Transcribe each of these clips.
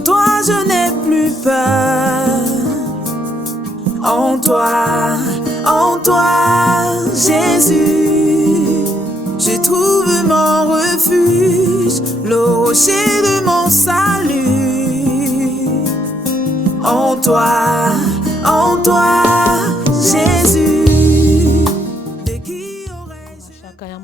En toi je n'ai plus peur. En toi, Jésus, je trouve mon refuge, le rocher de mon salut. En toi, Jésus.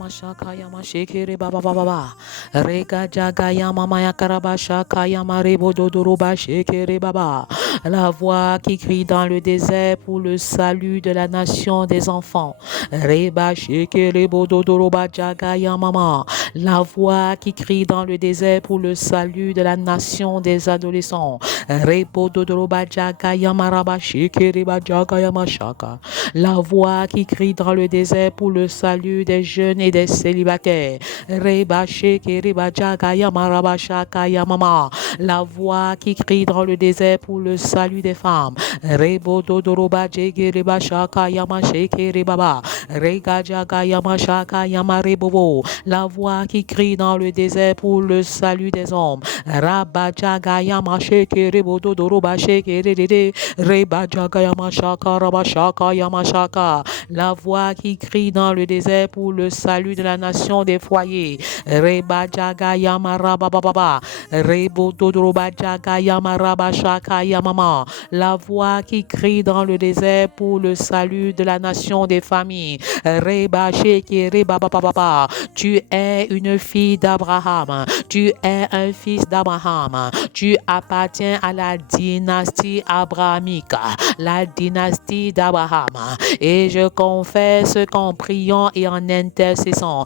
Shakayama shekere baba baba reka jagayama maya karaba shakayama rebo dodoroba shekere baba. La voix qui crie dans le désert pour le salut de la nation des enfants. Reba shekere bododoroba jagayama mama. La voix qui crie dans le désert pour le salut de la nation des adolescents. Rebo dodoroba jagayama raba shekere ba jagayama shaka. La voix qui crie dans le désert pour le salut des jeunes et des célibataires. Reba shekere ba jagayama raba shakayama mama. La voix qui crie dans le désert pour le salut des femmes. Rebo dodoroba jegere ba shakayama shekere baba. Rega jagayama shakayama rebobo. La voix qui crie dans le désert pour le salut des hommes. Rabba jagayama shekere bododoroba shekere dede. Reba jagayama shaka raba shakayama shaka. La voix qui crie dans le désert pour le salut de la nation des foyers. Reba jagayama rabababa. Rebo dodoroba jagayama raba shakayama. La voix qui crie dans le désert pour le salut de la nation des familles. Reba shekere babababa. Tu es une fille d'Abraham. Tu es un fils d'Abraham. Tu appartiens à la dynastie abrahamique, la dynastie d'Abraham. Et je confesse qu'en priant et en intercédant,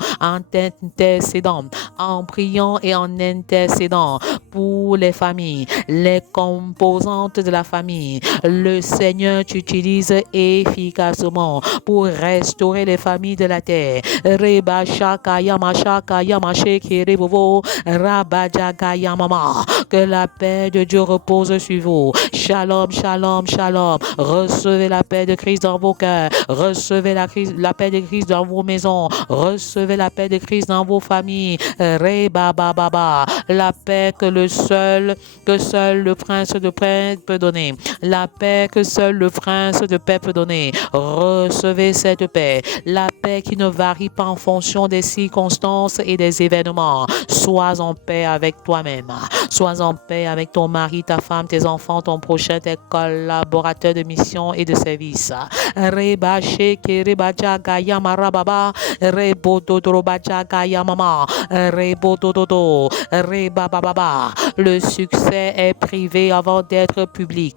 en priant et en intercédant pour les familles, les composantes de la famille, le Seigneur t'utilise efficacement pour restaurer les familles de la terre. Reba shaka yama shekere bobo raba jaga yamama. Que la paix de Dieu repose sur vous. Shalom, shalom, shalom. Recevez la paix de Christ dans vos cœurs. Recevez la paix de Christ dans vos maisons. Recevez la paix de Christ dans vos familles. Reba baba. La paix que seul le prince de paix peut donner. La paix que seul le prince de paix peut donner. Recevez cette paix. La paix qui ne varie pas en fonction des circonstances et des événements. Sois en paix avec toi-même. Sois en paix avec ton mari, ta femme, tes enfants, ton prochain, tes collaborateurs de mission et de service. Reba shekere ba jagayama rababa. Rebo dodoroba jagayama. Rebo dododo. Reba bababa. Le succès est privé avant d'être public.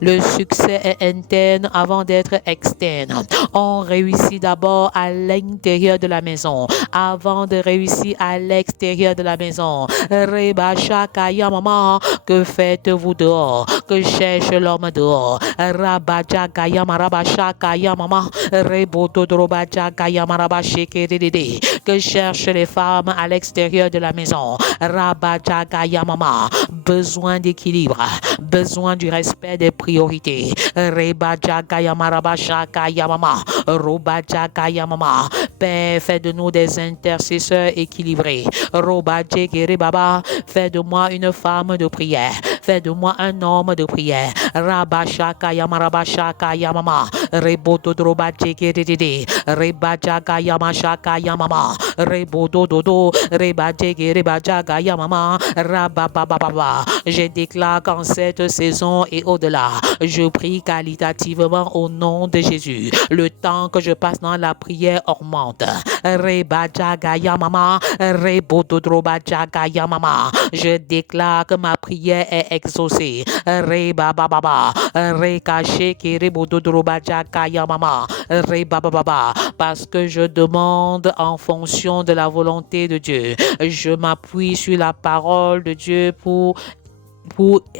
Le succès est interne avant d'être externe. On réussit d'abord à l'intérieur de la maison avant de réussir à l'extérieur de la maison. Reba shakaya mama. Que faites-vous dehors? Que cherche l'homme dehors? Rabba jagaya maraba shakaya mama. Rebo dodroba jagaya maraba shekerede. Que cherchent les femmes à l'extérieur de la maison? Rabba jagaya mama. Besoin d'équilibre, besoin du respect des priorités. Reba jagaya maraba shakaya mama. Roba jagaya mama. Père, fais de nous des intercesseurs équilibrés. Roba jegere baba. Fais de moi une femme de prière. Fais de moi un homme de prière. Rabba shakaya maraba shakaya mama. Rebo dodroba jegere dede. Reba jagaya ma shakaya mama. Rebo dododo. Reba jegere ba jagaya mama. Rabba baba baba. Je déclare qu'en cette saison et au-delà, je prie qualitativement au nom de Jésus. Le temps que je passe dans la prière augmente. Reba jagaya mama. Rebo dodroba jagaya mama. Je déclare que ma prière est exaucée. Reba baba. Reka sheke rebo dodroba jagaya mama. Reba baba. Parce que je demande en fonction de la volonté de Dieu. Je m'appuie sur la parole de Dieu pour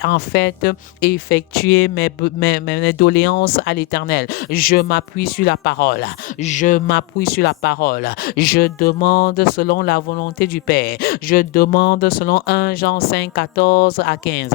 en fait effectuer mes doléances à l'Éternel. Je m'appuie sur la parole. Je m'appuie sur la parole. Je demande selon la volonté du Père. Je demande selon 1 Jean 5, 14 à 15.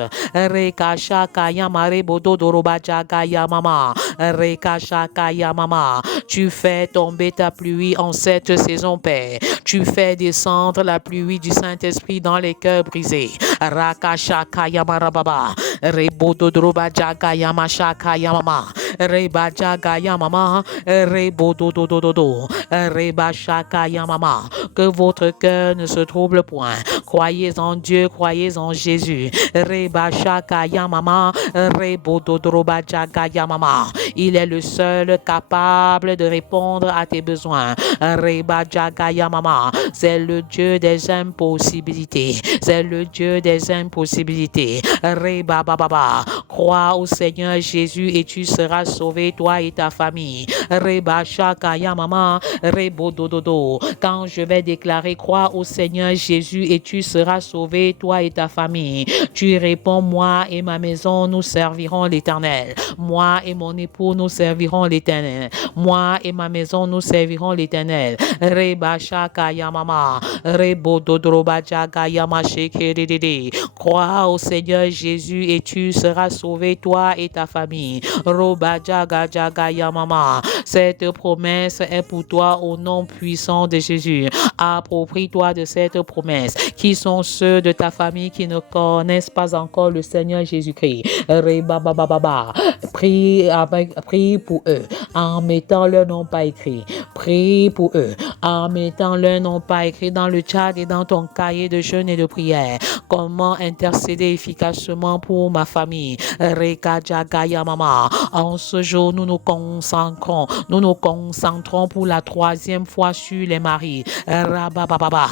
Tu fais tomber ta pluie en cette saison, Père. Tu fais descendre la pluie du Saint-Esprit dans les cœurs brisés. Rakashaka Yamarababa, Rebododroba Jaga Yamashaka Yamama, Reba Jaga Yamama, Rebododododo, Reba Shaka Yamama. Que votre cœur ne se trouble point. Croyez en Dieu, croyez en Jésus. Reba Shaka Yamama, Rebododroba Jaga Yamama. Il est le seul capable de répondre à tes besoins. Reba Jaga Yamama. C'est le Dieu des impossibilités. C'est le Dieu des impossibilités. Reba Baba. Crois au Seigneur Jésus et tu seras sauvé, toi et ta famille. Reba Shaka Yamama. Rebo Dododo. Quand je vais déclarer crois au Seigneur Jésus et tu seras sauvé, toi et ta famille. Tu réponds, moi et ma maison, nous servirons l'Éternel. Moi et mon époux, nous servirons l'Éternel. Moi et ma maison, nous servirons l'Éternel. Reba Shaka Yamama. Rebo Dodroba Jaga Yamasheke. Crois au Seigneur Jésus et tu seras sauvé, toi et ta famille. Roba Jaga Jaga Yamama. Cette promesse est pour toi au nom puissant de Jésus. Approprie-toi de cette promesse. Qui sont ceux de ta famille qui ne connaissent pas encore le Seigneur Jésus-Christ? Reba Baba Baba. Prie pour eux en mettant leur nom pas écrit. Prie pour eux en mettant leur nom pas écrit dans le chat et dans ton cahier de jeûne et de prière. Comment intercéder efficacement pour ma famille? Reka Jagaya Mama. En ce jour, nous nous concentrons pour la 3e fois sur les maris. Rabababa.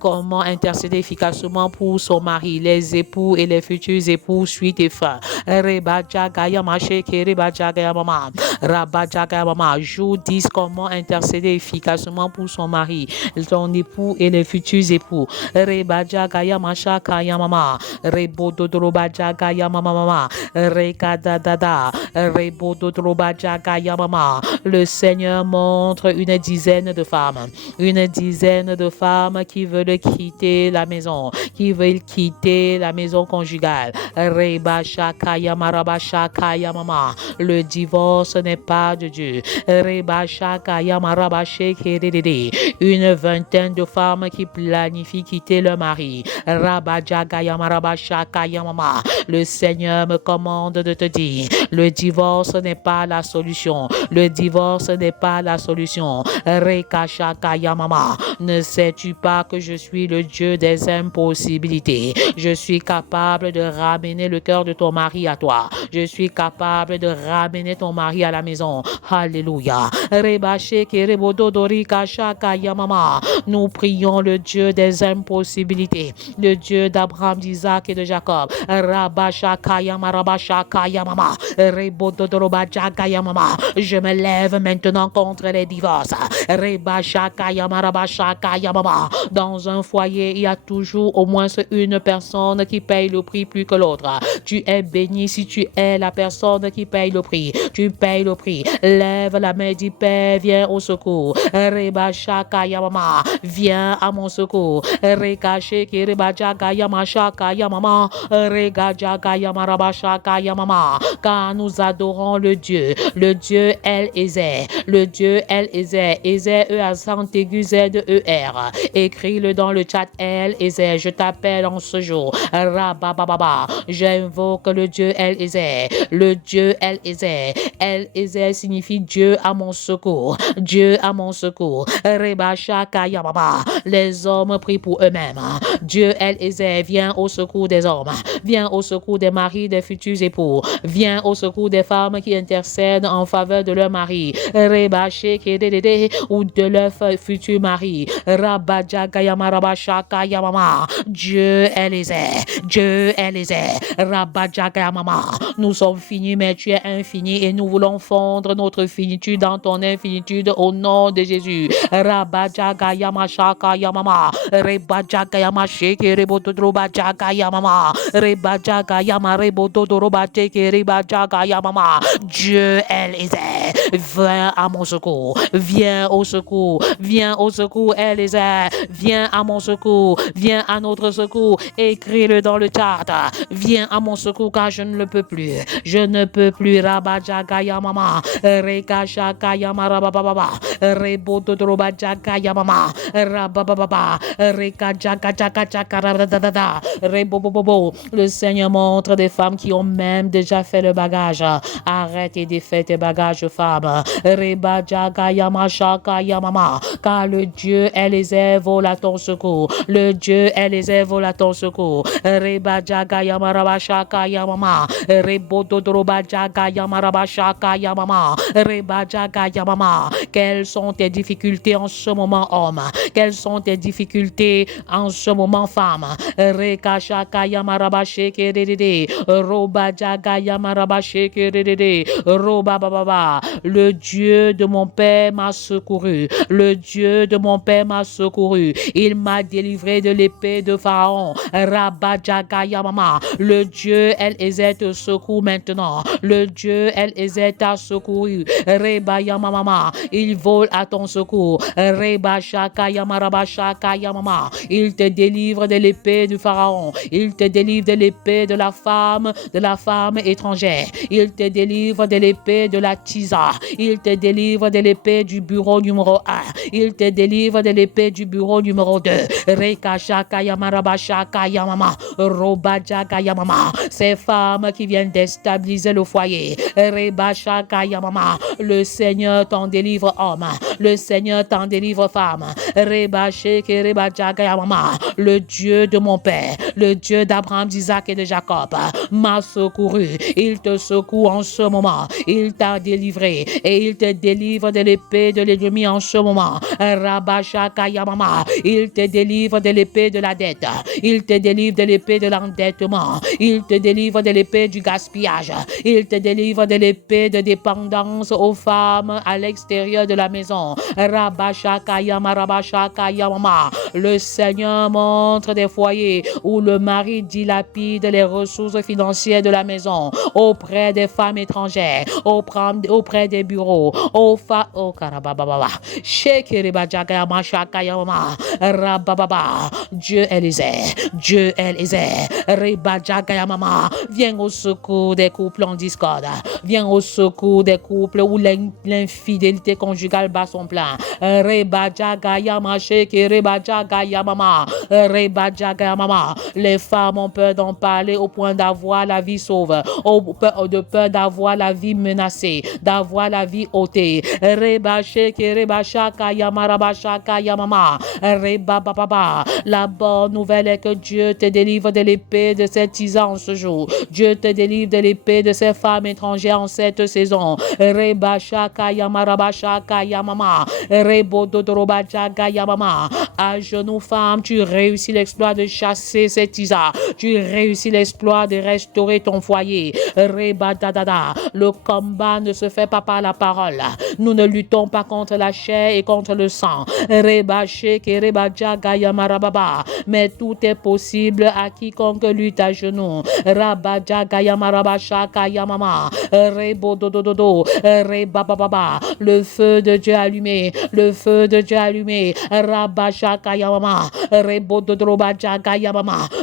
Comment intercéder efficacement pour son mari, les époux et les futurs époux suite et fin. Reba Jagaya Masheke Reba Jagaya Mama. Rabba Jagaya Mama. Jour 10. Comment intercéder efficacement pour son mari, son époux et les futurs époux. Reba Jagaya Mashaka Yamama. Rebo Dodroba Jagaya Mama. Reka Dada. Rebo Dodroba Jagaya Mama. Le Seigneur montre une dizaine de femmes. Une dizaine de femmes qui veulent quitter la maison, qui veulent quitter la maison conjugale. Reba Shaka Yamaraba Shaka Yamama. Le divorce n'est pas de Dieu. Reba Shaka Yamaraba Sheke. Une vingtaine de femmes qui planifient quitter leur mari. Rabba Jaga Yamaraba Shaka Yamama. Le Seigneur me commande de te dire, le divorce n'est pas la solution. Le divorce n'est pas la solution. Reka Shaka Yamama. Ne sais-tu pas que je suis le Dieu des impossibilités? Je suis capable de ramener le cœur de ton mari à toi. Je suis capable de ramener ton mari à la maison. Alléluia. Reba Sheke Rebo Dodorika Shaka Yamama. Nous prions le Dieu des impossibilités, le Dieu d'Abraham, d'Isaac et de Jacob. Rabba Shaka Yamaraba Shaka Yamama. Rebo Dodoroba Jaga Yamama. Je me lève maintenant contre les divorces. Reba Shaka Yamaraba Shaka Yamama. Dans un foyer, il y a toujours au moins une personne qui paye le prix plus que l'autre. Tu es béni si tu es la personne qui paye le prix. Tu payes le prix. Lève la main, dis Père, viens au secours. Reba Shaka Yamama. Viens à mon secours. Reka Sheke Reba Jaga Yama Shaka Yamama. Rega Jaga Yamaraba Shaka Yamama. Car nous adorons le Dieu El-Ezer. Le Dieu El-Ezer. Ezer E-A-C-E-N Z-E-R. Écris-le dans le chat El-Ezer. Je t'appelle en ce jour. Rabababa. J'invoque le Dieu El-Ezer. Le Dieu El-Ezer. El-Ezer signifie Dieu à mon secours. Dieu à mon secours. Reba Shaka Yamama. Les hommes prient pour eux-mêmes. Dieu El-Ezer vient au secours des hommes. Viens au secours des maris, des futurs époux. Viens au secours des femmes qui intercèdent en faveur de leur mari. Reba Sheke ou de leur futur mari. Rabba Jaga Yamaraba Shaka Yamama. Dieu El-Ezer. Dieu El-Ezer. Rabba Jaga Yamama. Nous sommes finis, mais tu es infini et nous voulons fondre notre finitude dans ton infinitude au nom de Jésus. Rabba Jaga Yamashaka Yamama. Reba Jaga Yamasheke Rebo Dodroba Jaga Yamama. Reba Jaga Yamarebo Dodoroba Teke Reba Jaga Yamama. Dieu El-Ezer. Viens à mon secours. Viens au secours. Viens au secours El-Ezer. Viens à mon secours, viens à notre secours, écris-le dans le chat, viens à mon secours car je ne le peux plus, je ne peux plus, Rabajagaya mama, Rekashakaya marababa, Rebotodrobajagaya mama, Rabababa, Rekajakajakachakaradadada, Rebobobobo. Le Seigneur montre des femmes qui ont même déjà fait le bagage. Arrête et défais tes bagages, femmes. Rebajagaya mashakaya mama, car le Dieu Eliezer vole à ton secours. Le Dieu Eliezer vole à ton secours. Rebajagaya marabashakaya mama, Rebotodrobajagaya marabashakaya mama, Rebajagaya mama. Quelles sont tes difficultés en ce moment, homme? Quelles sont tes difficultés en ce moment, femme? Rekashakaya marabasheke dedede, Robajagaya marabasheke dedede, Robababa. Le Dieu de mon père m'a secouru. Le Dieu de mon père m'a secouru. Il m'a délivré de l'épée de Pharaon. Rabajagaya mama. Le Dieu Eliezer te secoue maintenant. Le Dieu Eliezer t'a secouru. Rebaya mama. Il vole à ton secours. Rebashakaya marabashakaya mama. Il te délivre de l'épée du Pharaon. Il te délivre de l'épée de la femme étrangère. Il te délivre de l'épée de la tisa. Il te délivre de l'épée du bureau numéro 1. Il te délivre de l'épée du bureau numéro 2. Rekashakaya marabashakaya mama. Robajagaya mama. Ces femmes qui viennent déstabiliser le foyer. Rebashakaya mama. Le Seigneur t'en délivre, homme. Le Seigneur t'en délivre, femme. Rebasheke rebajagaya mama. Le Dieu de mon père, le Dieu d'Abraham, d'Isaac et de Jacob, m'a secouru. Il te secoue en ce moment. Il t'a délivré et il te délivre de l'épée de l'ennemi en ce moment. Rabashakaya mama. Il te délivre de l'épée de la dette. Il te délivre de l'épée de l'endettement. Il te délivre de l'épée du gaspillage. Il te délivre de l'épée de dépendance aux femmes à l'extérieur de la maison. Rabashakaya marabashakaya mama. Le Seigneur montre des foyers où le mari dilapide les ressources financières de la maison auprès des femmes étrangères, auprès des bureaux, oh karabababa, shekiribajagaya mashakaya mama, rabababa. Dieu Eliezer, Dieu Eliezer, rebajagaya mama, viens au secours des couples en discorde, viens au secours des couples où l'infidélité conjugale bat son plein. Rebajagaya mashekiribajagaya mama, rebajagaya mama. Les femmes ont peur d'en parler au point d'avoir la vie sauve, de peur d'avoir la vie menacée, d'avoir la vie ôtée. Rebashakaya marabashakaya mama, rebababa. La bonne nouvelle est que Dieu te délivre de l'épée de cette tisa en ce jour. Dieu te délivre de l'épée de ces femmes étrangères en cette saison. Rebashakaya marabashakaya mama, rebododorobajagaya mama. À genoux, femme, tu réussis l'exploit de chasser cette tisa. Tu réussis l'exploit de restaurer ton foyer. Rebadadada. Le combat ne se fait pas par la parole. Nous ne luttons pas contre la chair et contre le sang. Mais tout est possible à quiconque lutte à genoux. Le feu de Dieu allumé. Le feu de Dieu allumé.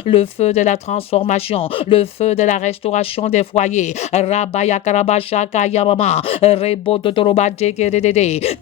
Le feu de la transformation. Le feu de la restauration des foyers.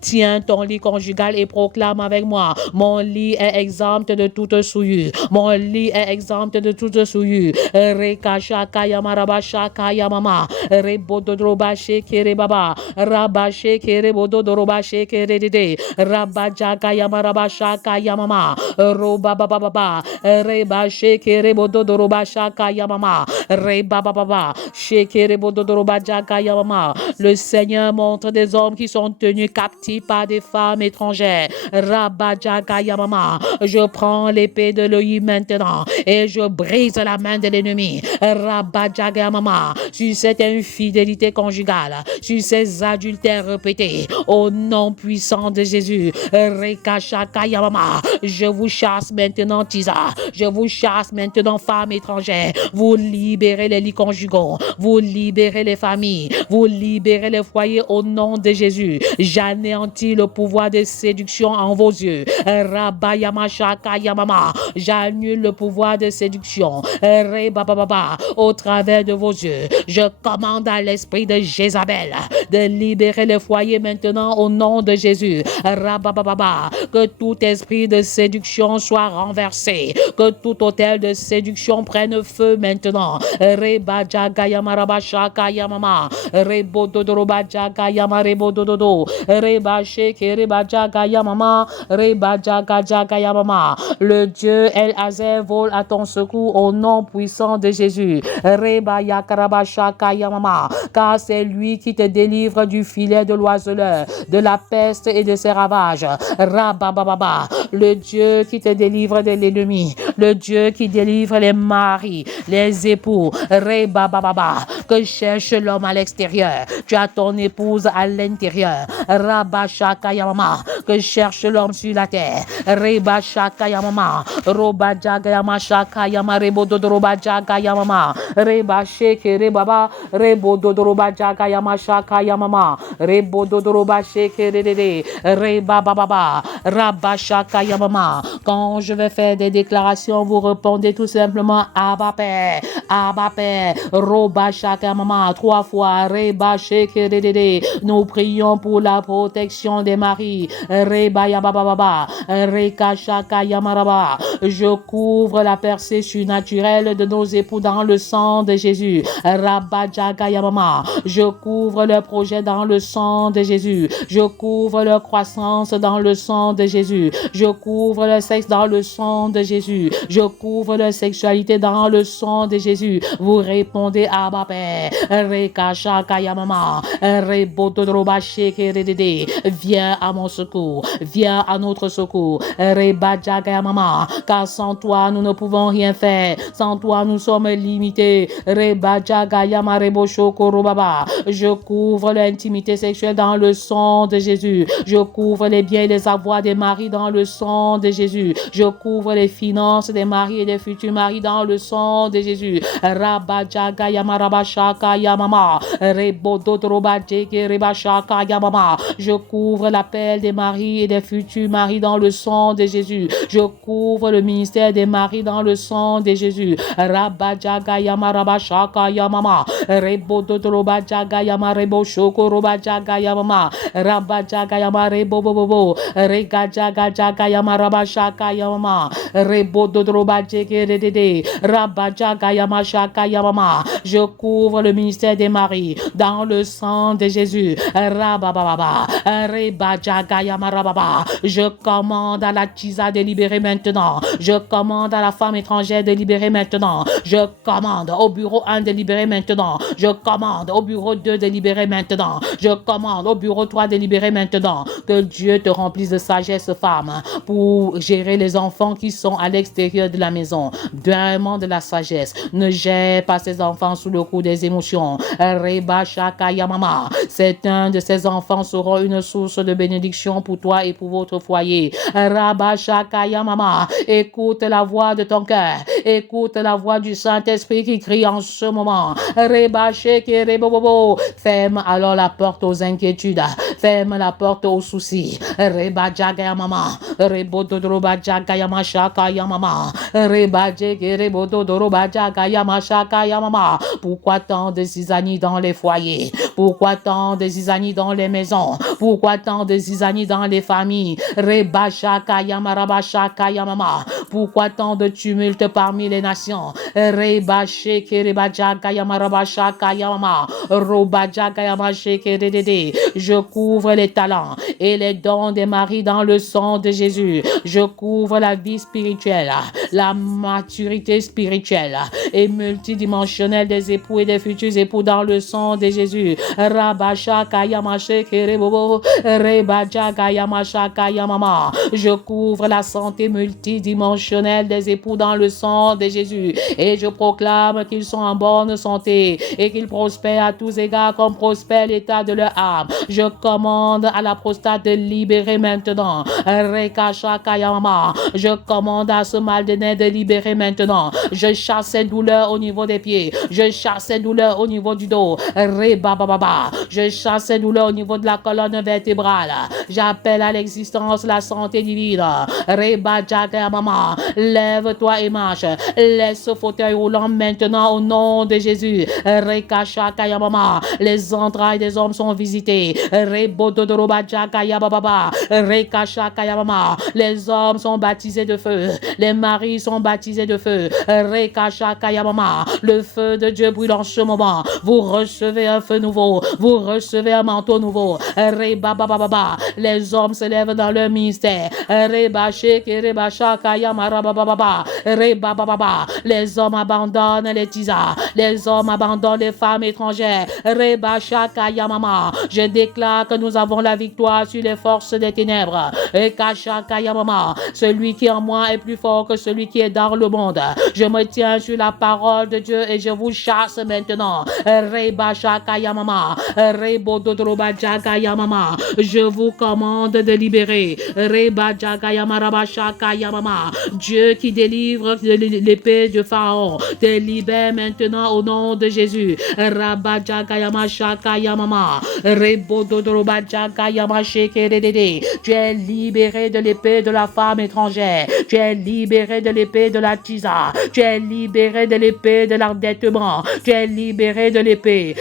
Tiens ton lit conjugal et proclame avec moi: mon lit est exempt de toute souillure. Mon lit est exempt de toute souillure. Rekashakaya marabashakaya mama. Rebododrobache kerebaba. Rabache kerebododrobache keredede. Rabajagaya marabashakaya mama. Robababa. Rebache kerebododrobashakaya mama. Rebababa. Shekerebododrobajagaya mama. Le Seigneur montre des hommes qui sont tenus captifs par des femmes étrangères. Rabajagaya mama. Je prends l'épée de l'œil maintenant et je brise la main de l'ennemi. Rabajagaya mama. Sur cette infidélité conjugale, sur ces adultères répétés, au nom puissant de Jésus. Rekashakaya mama. Je vous chasse chasse maintenant, Tisa. Je vous chasse maintenant, femmes étrangères. Vous libérez les lits conjugaux. Vous libérez les familles. Vous libérez les foyers au nom de Jésus. J'anéantis le pouvoir de séduction en vos yeux. Rabayama Shaka Yamama. J'annule le pouvoir de séduction. Rebababa. Au travers de vos yeux. Je commande à l'esprit de Jézabel de libérer les foyers maintenant au nom de Jésus. Rabababa. Que tout esprit de séduction soit renversé. Que tout hôtel de séduction prenne feu maintenant. Rebaja Gayama Rabashaka Yamama. Rebododorobaja Gayama Rebodododo. Rebache Kerebaja Gayamama. Rebaja Gaja Gayamama. Le Dieu El Azer vole à ton secours au nom puissant de Jésus. Rebaya Karabashaka Yamama. Car c'est lui qui te délivre du filet de l'oiseleur, de la peste et de ses ravages. Rabababa. Le Dieu qui te délivre de l'ennemi. Le Dieu qui délivre les maris, les époux. Rebababa. Que cherche l'homme à l'extérieur. Tu as ton épouse à l'intérieur. Rabashaka Yamama. Que cherche l'homme sur la terre. Rebashaka Yamama. Robajaga Yamashaka Yama Rebododorobajaga Yamama. Rebasheke Rebaba. Rebododorobajaga Yamashaka Yamama. Rebododorobasheke Rede. Rebababa. Rabashaka Yamama. Quand je vais faire des déclarations, vous répondez tout simplement Abba Père. Abba Père. Robashaka Yamama. 3 fois. Rebasheke Rede. Nous prions pour la protection des maris. Rebaya Baba. Rekashaka Yamaraba. Je couvre la percée surnaturelle de nos époux dans le sang de Jésus. Rabajaga Yamama. Je couvre leur projet dans le sang de Jésus. Je couvre leur croissance dans le sang de Jésus. Je couvre leur sexe dans le sang de Jésus. Je couvre leur sexualité dans le sang de Jésus. Vous répondez à Abba Père. Rekashaka Yamama. Rebododrobasheke Redede. Viens à mon secours. Viens à notre secours. Rebajaga Yamama. Car sans toi, nous ne pouvons rien faire. Sans toi, nous sommes limités. Rebajaga Yama Reboshoko Robaba. Je couvre l'intimité sexuelle dans le sang de Jésus. Je couvre les biens et les avoirs des maris dans le sang de Jésus. Je couvre les finances des maris et des futurs maris dans le sang de Jésus. Rabajaga Yama Rabashaka Yamama. Rebododrobajeke Rebashaka Yamama. Je couvre l'appel des maris et des futurs maris dans le sang de Jésus. Je couvre le ministère des maris dans le sang de Jésus. Rabajaga Yama Rabashaka Yamama. Rebododrobajaga Yama Reboshoko Robajaga Yamama. Rabajaga Yama Rebobobo. Regajaga Jaga Yama Rabashaka Yamama. Rebododrobajeke Redede. Rabajaga Yama Shaka Yamama. Je couvre le ministère des maris dans le sang de Jésus. Rabababa. Rebajaga Yama Rababa. Je commande à la Tisa de libérer maintenant. Je commande à la femme étrangère de libérer maintenant. Je commande au bureau 1 de libérer maintenant. Je commande au bureau 2 de libérer maintenant. Je commande au bureau 3 de libérer maintenant. Que Dieu te remplisse de sagesse, femme, pour gérer les enfants qui sont à l'extérieur de la maison. Vraiment de la sagesse. Ne gère pas ces enfants sous le coup des émotions. Reba Shaka Yamama. Certains de ces enfants seront une source de bénédiction pour toi et pour votre foyer. Rabba Shaka Yamama. Écoute la voix de ton cœur. Écoute la voix du Saint-Esprit qui crie en ce moment. Reba Sheke Rebobobo. Ferme alors la porte aux inquiétudes. Ferme la porte aux soucis. Reba Jaga Yamama. Rebododroba Jaga Yamashaka Yamama. Reba Jeke Rebododroba Jaga Yamashaka Yamama. Pourquoi tant de zizanie dans les foyers? Pourquoi tant de zizanie dans les maisons? Pourquoi tant de zizanie dans les familles? Reba Shaka Yamaraba Shaka Yamama. Pourquoi tant de tumulte parmi les nations? Reba Sheke Reba Jaga Yamaraba Shaka Yamama. Roba Jaga Yamasheke Redede. Je couvre les talents et les dons des maris dans le sang de Jésus. Je couvre la vie spirituelle, la maturité spirituelle et multidimensionnelle des époux et des futurs époux dans le sang de Jésus. Rabashaka Yamasheke Rebobo. Reba Jaga Yamashaka Yamama. Je couvre la santé multidimensionnelle des époux dans le sang de Jésus. Et je proclame qu'ils sont en bonne santé et qu'ils prospèrent à tous égards comme prospère l'état de leur âme. Je commande à la prostate de libérer maintenant. Rekashakayama. Je commande à ce mal de nez de libérer maintenant. Je chasse ces douleurs au niveau des pieds. Je chasse ces douleurs au niveau du dos. Rebababa. Je chasse ces douleurs au niveau de la colonne vertébrale. J'appelle à l'existence la santé divine. Rebajagayamama. Lève-toi et marche. Laisse ce fauteuil roulant maintenant au nom de Jésus. Rekashakayamama. Les entrailles des hommes sont visitées. Rebododorobajagayababa. Rekashakayamama. Les hommes sont baptisés de feu. Les maris sont baptisés de feu. Rekashakayamama. Le feu de Dieu brûle en ce moment. Vous recevez un feu nouveau. Vous recevez un manteau nouveau. Rebabababa. Les hommes se lèvent dans leur ministère. Rebashakayamarabababa. Rebababa. Les hommes abandonnent les tisas. Les hommes abandonnent les femmes étrangères. Rebashakayamama. Je déclare que nous avons la victoire sur les forces des ténèbres. Ekashakayamama. Celui qui est en moi est plus fort que celui qui est dans le monde. Je me tiens sur la parole de Dieu et je vous chasse maintenant. Rebashakayamama. Rebododrobajagayamama. Je vous commande de libérer. Rebajagayamarabashakayamama. Dieu qui délivre de l'épée de Pharaon te libère maintenant au nom de Jésus. Rabajagayamashakayamama. Rebododrobajagayamashekerede. Tu es libéré de l'épée de la femme étrangère. Tu es libéré de l'épée de la tisa. Tu es libéré de l'épée de l'endettement. Tu es libéré de l'épée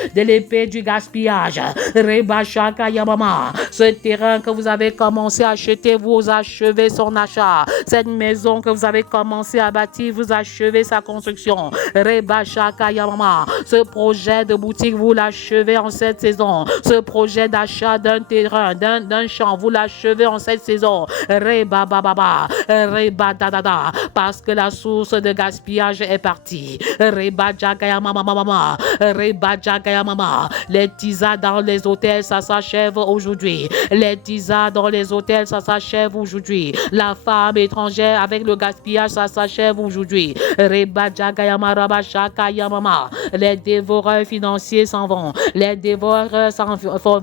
du gaspillage. Rebashakayamama. Ce terrain que vous avez commencé à acheter, vous achevez son achat. Cette maison que vous avez commencé à bâtir, vous achevez sa construction. Rebashakayamama. Ce projet de boutique, vous l'achevez en cette saison. Ce projet d'achat d'un terrain, d'un champ, vous l'achevez en cette saison. Rebababa. Rebadadada. Parce que la source de gaspillage est partie. Rebajagayamama. Rebajagayamama. Les tisas dans les hôtels, ça s'achève aujourd'hui. Les tisas dans les hôtels, ça s'achève aujourd'hui. La femme étrangère avec le gaspillage, ça s'achève aujourd'hui. Rebajagayamarabashakayamama. Les dévoreurs financiers s'en vont. Les dévoreurs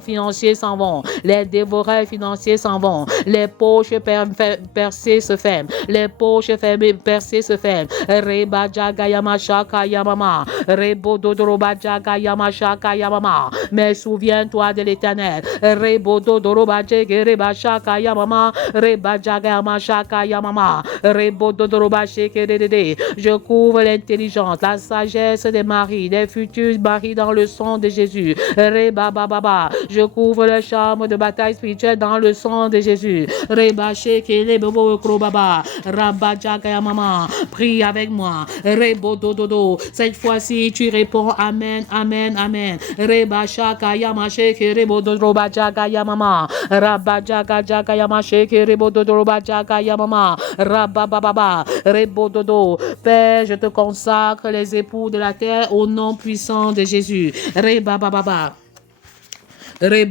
financiers s'en vont. Les dévoreurs financiers s'en vont. Les poches percées se ferment. Les poches percées se ferment. Rebajagayamashakayamama. Rebododorobajagayamashakayamama. Mais souviens-toi de l'Éternel. Rebododorobajagayamashakayamama. Rebajagayamashakayamama. Rebododorobashakayamama. Je couvre l'intelligence, la sagesse des maris, des futurs maris dans le sang de Jésus. Rebababa. Je couvre le charme de bataille spirituelle dans le sang de Jésus. Rebashakayamama. Rabajagayamama. Prie avec moi. Rebodododo. Cette fois-ci, tu réponds Amen, Amen, Amen. Rebashakayamashake rebododrobajagayamama. Rabajagajagayamashake rebododrobajagayamama. Rabababa. Rebododo. Père, je te consacre les époux de la terre au nom puissant de Jésus. Rebababa. Je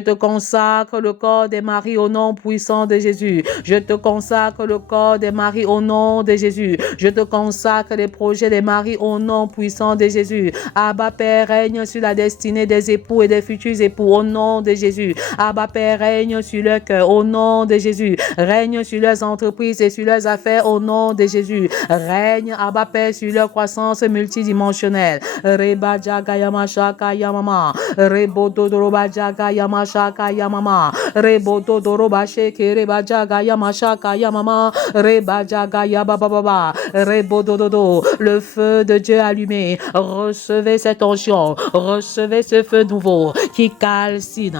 te consacre le corps des maris au nom puissant de Jésus. Je te consacre le corps des maris au nom de Jésus. Je te consacre les projets des maris au nom puissant de Jésus. Abba Père, règne sur la destinée des époux et des futurs époux au nom de Jésus. Abba Père, règne sur leur cœur au nom de Jésus. Règne sur leurs entreprises et sur leurs affaires au nom de Jésus. Règne, Abba Père, sur leur croissance multidimensionnelle. Reba Jagayamacha Kayamama, Rebododorobajaga Yamashaka Yamama, Rebododorobasheke Rebajaga Yamashaka Yamama, Rebajaga Yabababa, Rebodododo, le feu de Dieu allumé. Recevez cette onction, recevez ce feu nouveau qui calcine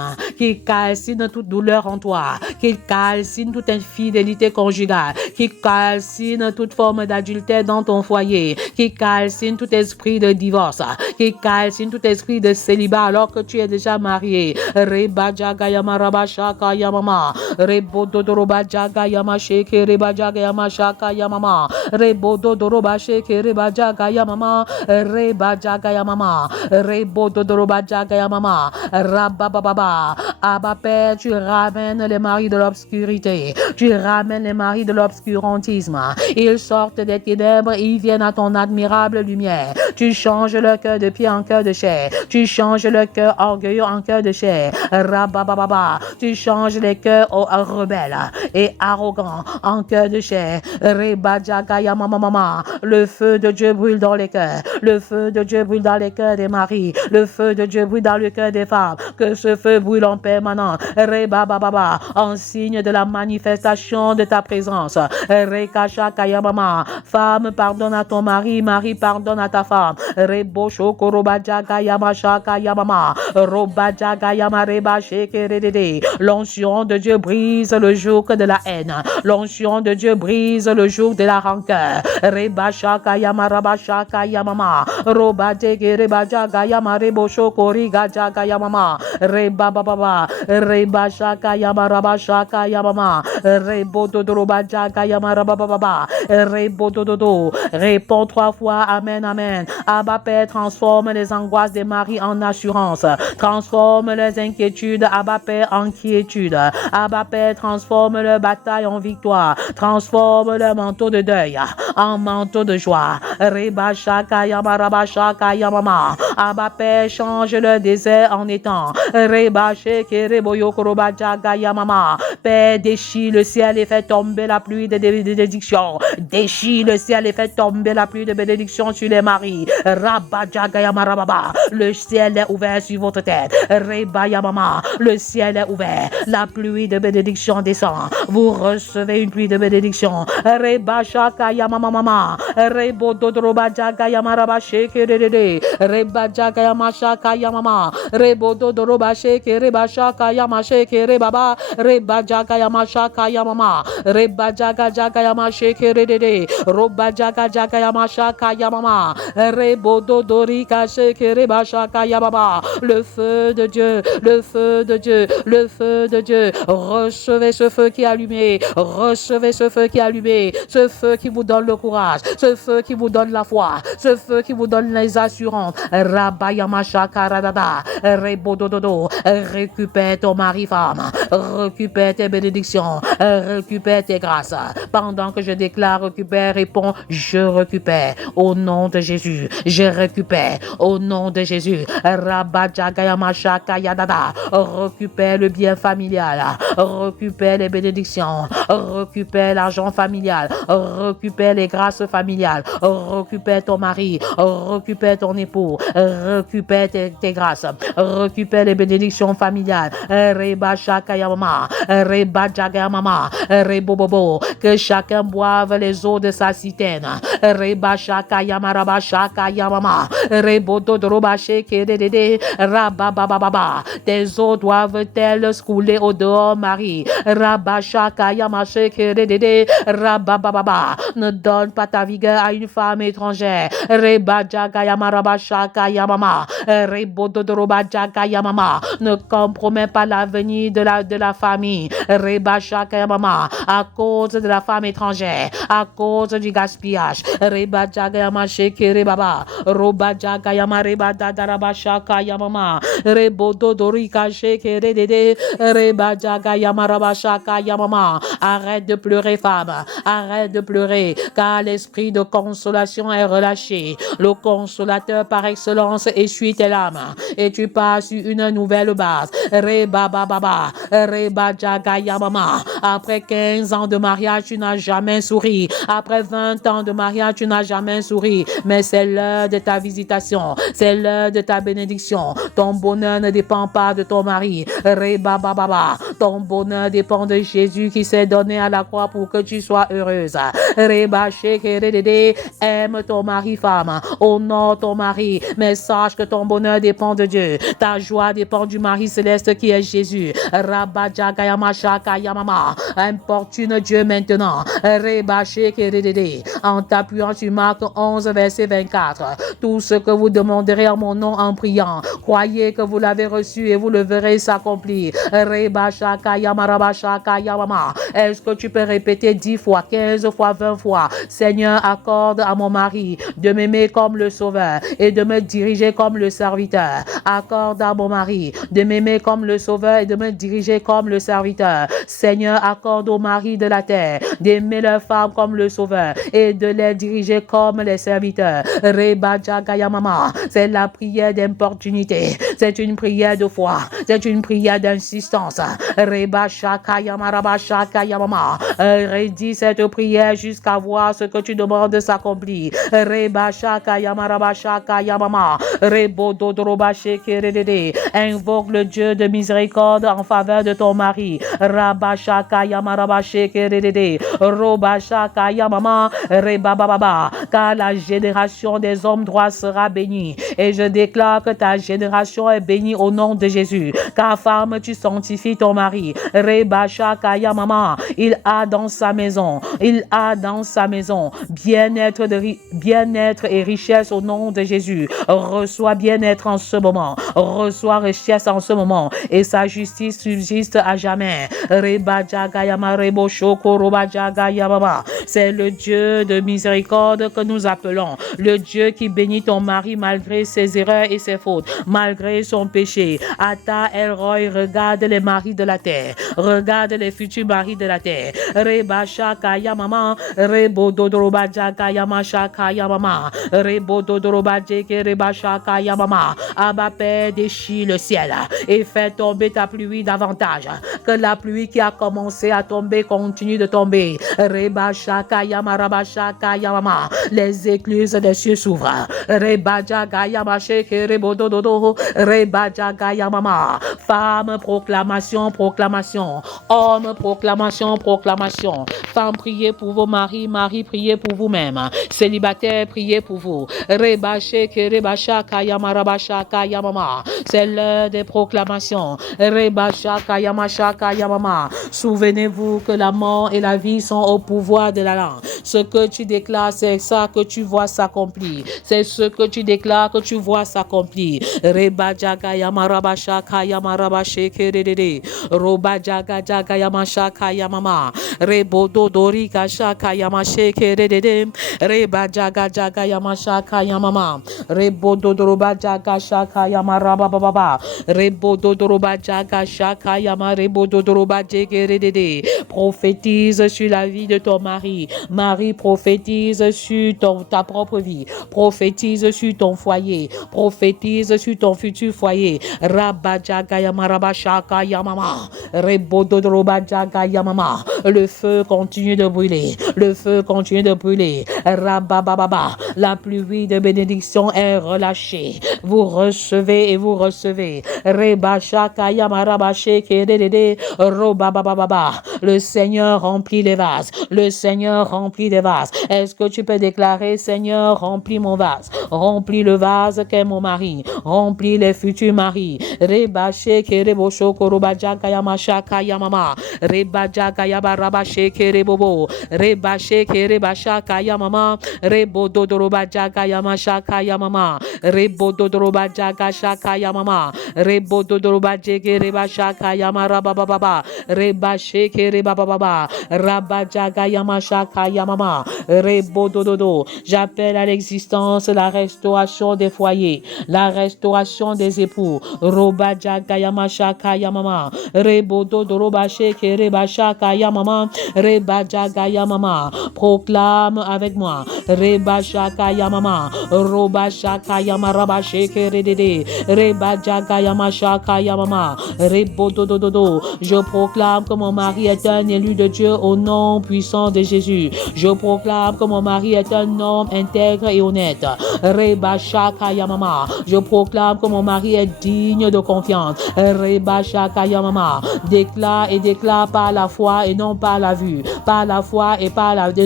toute douleur en toi, qui calcine toute infidélité conjugale, qui calcine toute forme d'adultère dans ton foyer, qui calcine tout esprit de divorce, qui calcine tout esprit de célibat alors que tu es déjà marié. Rebajaga Yamarabashaka Yamama, Rebododorobajaga Yamasheke Rebajaga Yamashaka Yamama, Rebododorobasheke Rebajaga Yamama, Rebajaga Yamama, Rebododorobajaga Yamama, Rabababa. Abba Père, tu ramènes les maris de l'obscurité, tu ramènes les maris de l'obscurantisme. Ils sortent des ténèbres, ils viennent à ton admirable lumière. Tu changes leur cœur de pied en cœur de chair. Tu changes le cœur orgueilleux en cœur de chair. Rabababa. Tu changes les cœurs rebelles et arrogants en cœur de chair. Rebadjagaya mama. Le feu de Dieu brûle dans les cœurs. Le feu de Dieu brûle dans les cœurs des maris. Le feu de Dieu brûle dans le cœur des femmes. Que ce feu brûle en permanence. Rebababa. En signe de la manifestation de ta présence. Rekashakaya mama. Femme, pardonne à ton mari. Mari, pardonne à ta femme. Rebosho korobadjagaya mashakaya mama. Robadjagaya mareba shekerede. L'onction de Dieu brise le joug de la haine. L'onction de Dieu brise le joug de la rancœur. Rebashakaya marabashakaya mama. Robadege rebajagaya marebosho korigajagaya mama. Rebababa. Rebashakaya marabashakaya mama. Rebododorobajagaya marabababa. Rebodododo. Réponds 3 fois. Amen, amen. Abba Père, transforme les angoisses des maris en assurance. Transforme les inquiétudes, Abba Père, en quiétude. Abba Père, transforme leur bataille en victoire. Transforme leur manteau de deuil en manteau de joie. Reba shaka yama raba shaka yamama. Abba Père, change leur désert en étang. Reba sheke rebo yokoroba jaga yamama. Père, déchire le ciel et fait tomber la pluie de bénédiction. Déchire le ciel et fait tomber la pluie de bénédiction sur les maris. Rabba jaga yama rababa. Le ciel est ouvert sur votre tête. Reba yamama. Le ciel est ouvert. La pluie de bénédiction descend. Vous recevez une pluie de bénédiction. Reba shaka yamama mama. Rebo dodroba jaga yama raba sheke rede. Reba jaga yama shaka yamama. Rebo dodroba sheke reba shaka yama sheke rebaba. Reba jaga yama shaka yamama. Reba jaga yama sheke rede. Roba jaga yama shaka yamama. Rebo dodorika sheke reba shaka yamama. Le feu de Dieu, le feu de Dieu, le feu de Dieu. Recevez ce feu qui est allumé. Recevez ce feu qui est allumé. Ce feu qui vous donne le courage. Ce feu qui vous donne la foi. Ce feu qui vous donne les assurances. Rabayama shakaradada. Rebodododo. Récupère ton mari, femme. Récupère tes bénédictions. Récupère tes grâces. Pendant que je déclare récupère, réponds je récupère. Au nom de Jésus, je récupère. Au nom de Jésus. Rabajagayama shakayadada. Récupère le bien familial. Récupère les bénédictions. Récupère l'argent familial. Récupère les grâces familiales. Récupère ton mari. Récupère ton époux. Récupère tes grâces. Récupère les bénédictions familiales. Reba shakayama. Reba jagayama. Rebobobo. Que chacun boive les eaux de sa citerne. Reba shakayama raba shakayama. Rebodo droba shekedede. Rababababa. Tes eaux doivent-elles couler au dehors, Marie? Rabashaka yamasheke redede. Rabababa. Ne donne pas ta vigueur à une femme étrangère. Rebajaga yamarabashaka yamama. Rebododorobajaga yamama. Ne compromets pas l'avenir de la famille. Rebashaka yamama. À cause de la femme étrangère. À cause du gaspillage. Rebajaga yamasheke rebaba. Robajaga yamarebadadarabashaka yamama. Rebododorika sheke redede. Rebajaga yamarabashaka yamama. Arrête de pleurer, femme. Arrête de pleurer, car l'esprit de consolation est relâché. Le consolateur par excellence essuie tes larmes et tu passes sur une nouvelle base. Reba baba, reba jaga yamama. Après 15 ans de mariage, tu n'as jamais souri. Après 20 ans de mariage, tu n'as jamais souri. Mais c'est l'heure de ta visitation. C'est l'heure de ta bénédiction. Ton bonheur ne dépend pas de ton mari. Reba baba. Ton bonheur dépend de Jésus qui s'est donné à la croix pour que tu sois heureuse. Reba shekerede. Aime ton mari, femme. Honore ton mari. Mais sache que ton bonheur dépend de Dieu. Ta joie dépend du mari céleste qui est Jésus. Rabba jagayama shaka yamama. Importune Dieu maintenant. Reba shekerede. En t'appuyant sur Marc 11, verset 24. Tout ce que vous demanderez en mon nom en priant, croyez que vous l'avez reçu et vous le verrez s'accomplir. Reba shaka yamaraba shaka yamama. Est-ce que tu peux répéter 10 fois, 15 fois, 20 fois? Seigneur, accorde à mon mari de m'aimer comme le sauveur et de me diriger comme le serviteur. Accorde à mon mari de m'aimer comme le sauveur et de me diriger comme le serviteur. Seigneur, accorde aux maris de la terre d'aimer leurs femmes comme le sauveur et de les diriger comme les serviteurs. Reba jaga yamama. C'est la prière d'importunité, c'est une prière de foi, c'est une prière d'insistance. Reba shaka yamaraba shaka yamama. Redis cette prière jusqu'à voir ce que tu demandes s'accomplir. Reba shaka yamaraba shaka yamama. Rebo dodoroba shekerede. Invoque le Dieu de miséricorde en faveur de ton mari. Raba shaka yamaraba shekerede. Roba shaka yamama. Reba baba. Car la génération des hommes droits sera bénie. Et je déclare que ta génération est bénie au nom de Jésus. Car femme, tu sanctifies ton mari. Reba shaka yamama. Il a dans sa maison. Il a dans sa maison bien-être et richesse au nom de Jésus. Reçois bien-être en ce moment. Reçois richesse en ce moment. Et sa justice subsiste à jamais. Reba jaga yama rebo shoko roba jaga yamama. C'est le Dieu de miséricorde que nous appelons. Le Dieu qui bénit ton mari malgré ses erreurs et ses fautes, malgré son péché. Ata Elroy, regarde les maris de la terre. Regarde les futurs maris de la terre. Reba shaka yamama. Rebo dodoroba jaga yama shaka yamama. Rebo dodoroba jeke reba shaka yamama. Abba Père, déchire le ciel et fais tomber ta pluie davantage. Que la pluie qui a commencé à tomber continue de tomber. Reba shaka yama raba shaka yamama. Les écluses des cieux s'ouvrent. Reba jaga yama sheke rebo dododo. Reba jaga yamama. Femme, proclamation, proclamation. Homme, proclamation, proclamation. Femme, priez pour vos maris. Marie, priez pour vous-même. Célibataire, priez pour vous. Reba sheke reba shaka yama raba shaka yamama. C'est l'heure des proclamations. Reba shaka yama shaka yamama. Souvenez-vous que la mort et la vie sont au pouvoir de la langue. Ce que tu déclares, c'est ça que tu vois s'accomplir. C'est ce que tu déclares que tu vois s'accomplir. Reba jaga yama raba shaka yama raba sheke redede. Roba jaga jaga yama shaka yamama. Rebo dodori ka shaka yama sheke redede. Reba jaga jaga yama shaka yamama. Rebo dodoroba jaga shaka yama raba baba. Rebo dodoroba jaga shaka yama rebo dodoroba jeke redede. Prophétise sur la vie de ton mari. Marie, prophétise sur ta propre vie. Prophétise sur ton foyer. Prophétise sur ton futur foyer. Rabba jaga yama raba shaka yamama. Rebo dodoroba jaga yamama. Le feu continue de brûler. Le feu continue de brûler. Rabba baba. La pluie de bénédiction est relâchée. Vous recevez et vous recevez. Reba shaka yama raba sheke dedede. Roba baba baba. Le Seigneur remplit les vases. Le Seigneur remplit les vases. Est-ce que tu peux déclarer, Seigneur, remplis mon vase. Remplis le vase qu'est mon mari. Remplis les futurs maris. Reba sheke rebo shoko roba jaga yama shaka yamama. Reba jaga yaba raba sheke rebobo. Reba sheke reba shaka yamama. Rebo dodoroba jaga yama shaka yamama. Rebo dodoroba jaga shaka yamama. Rebo dodoroba jege reba shaka yama raba baba. Reba sheke reba baba. Raba jaga yama shaka yamama. Rebo dododo. J'appelle à l'existence la restauration des foyers, la restauration des époux. Roba jaga yama shaka yamama. Rebo dodoroba sheke reba shaka yamama. Reba jaga yamama. Proclame avec moi. Reba shaka yamama. Roba shaka yama raba sheke redede. Reba jaga yama shaka yamama. Rebo dododo. Je proclame que mon mari est un élu de Dieu au nom puissant de Jésus. Je proclame que mon mari est un homme intègre et honnête. Reba shaka yamama. Je proclame que mon mari est digne de confiance. Reba shaka yamama. Déclare par la foi et non par la vue. Par la foi et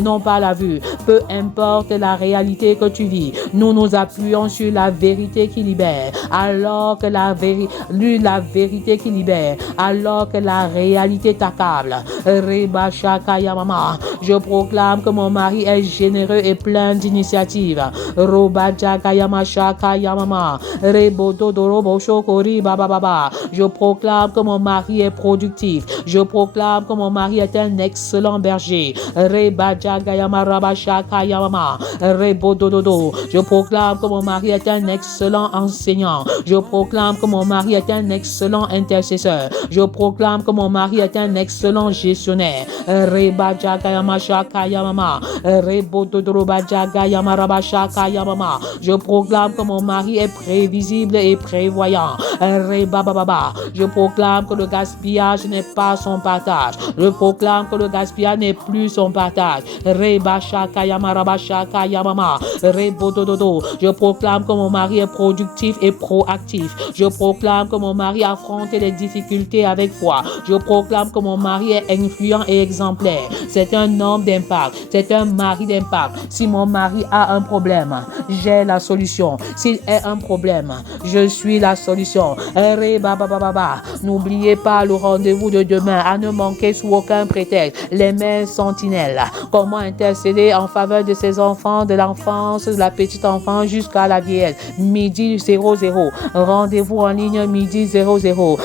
non par la vue. Peu importe la réalité que tu vis, nous nous appuyons sur la vérité qui libère. Alors que la vérité qui libère, alors que la réalité t'accable. Reba shaka yamama. Je proclame que mon mari est généreux et plein d'initiative. Roba jaga yama shaka yamama. Rebo dodorobo shokori baba baba. Je proclame que mon mari est productif. Je proclame que mon mari est un excellent berger. Reba jaga yama raba shaka yamama. Rebo dododo. Je proclame que mon mari est un excellent enseignant. Je proclame que mon mari est un excellent intercesseur. Je proclame que mon mari est un excellent gestionnaire. Reba jaga yama shaka Shaka Yamama, Rebododroba Jaga Yamaraba Shaka Yamama. Je proclame que mon mari est prévisible et prévoyant. Rebababa. Je proclame que le gaspillage n'est pas son partage. Je proclame que le gaspillage n'est plus son partage. Reba Shaka Yamaraba Shaka Yamama. Rebodododo. Je proclame que mon mari est productif et proactif. Je proclame que mon mari affronte les difficultés avec foi. Je proclame que mon mari est influent et exemplaire. C'est un homme d'impact. C'est un mari d'impact. Si mon mari a un problème, j'ai la solution. S'il est un problème, je suis la solution. N'oubliez pas le rendez-vous de demain, à ne manquer sous aucun prétexte. Les mères sentinelles. Comment intercéder en faveur de ces enfants, de l'enfance, de la petite enfance jusqu'à la vieillesse. Midi 00. Rendez-vous en ligne midi 00.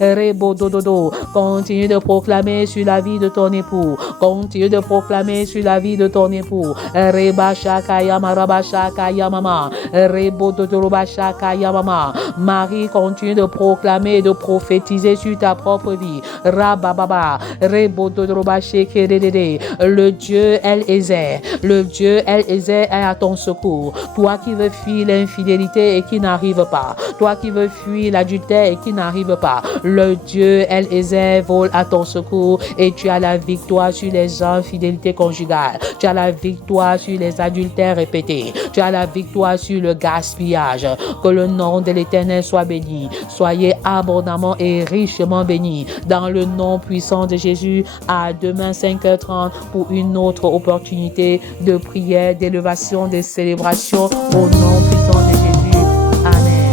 Rebodododo. Continue de proclamer sur la vie de ton époux. Continue de proclamer sur la vie de ton époux. Reba Shaka Yamaraba Shaka Yamama. Rebododoroba Shaka Yamama. Marie, continue de proclamer et de prophétiser sur ta propre vie. Rabababa. Rebododoroba Shekerede. Le Dieu El-Ezer. Le Dieu El-Ezer est à ton secours. Toi qui veux fuir l'infidélité et qui n'arrive pas. Toi qui veux fuir l'adultère et qui n'arrive pas. Le Dieu El-Ezer vole à ton secours et tu as la victoire sur les infidélités conjugales. Tu as la victoire sur les adultères répétés. Tu as la victoire sur le gaspillage. Que le nom de l'Éternel soit béni. Soyez abondamment et richement bénis. Dans le nom puissant de Jésus, à demain 5h30 pour une autre opportunité de prière, d'élévation, de célébration au nom puissant de Jésus. Amen.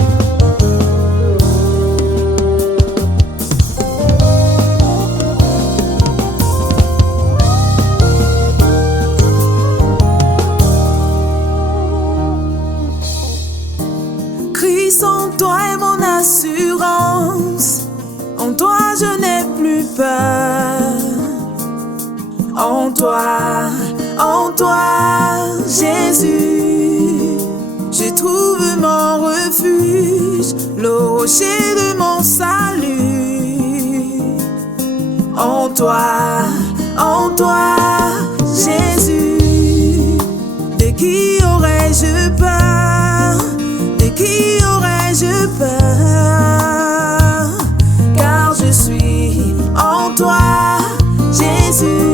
Christ en toi est mon assurance. En toi je n'ai plus peur. En toi, Jésus, je trouve mon refuge, le rocher de mon salut. En toi, Jésus, de qui aurais-je peur? De qui aurais-je peur? Car je suis en toi, Jésus.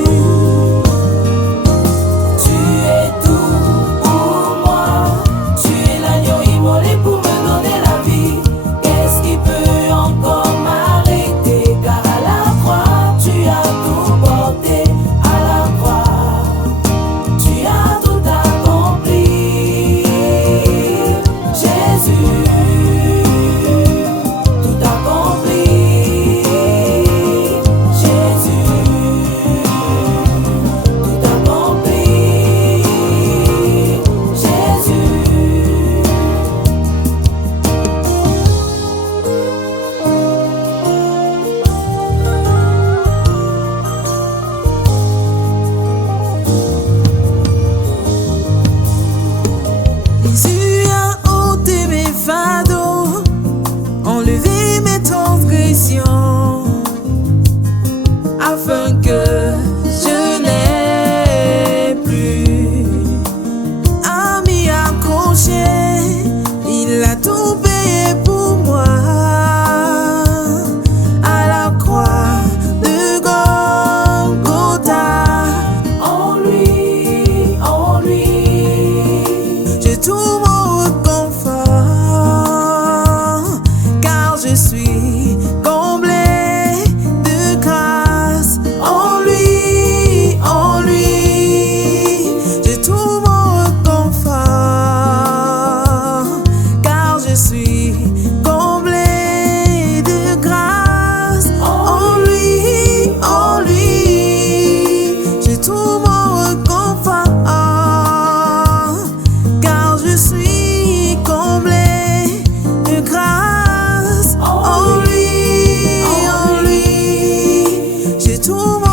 Tout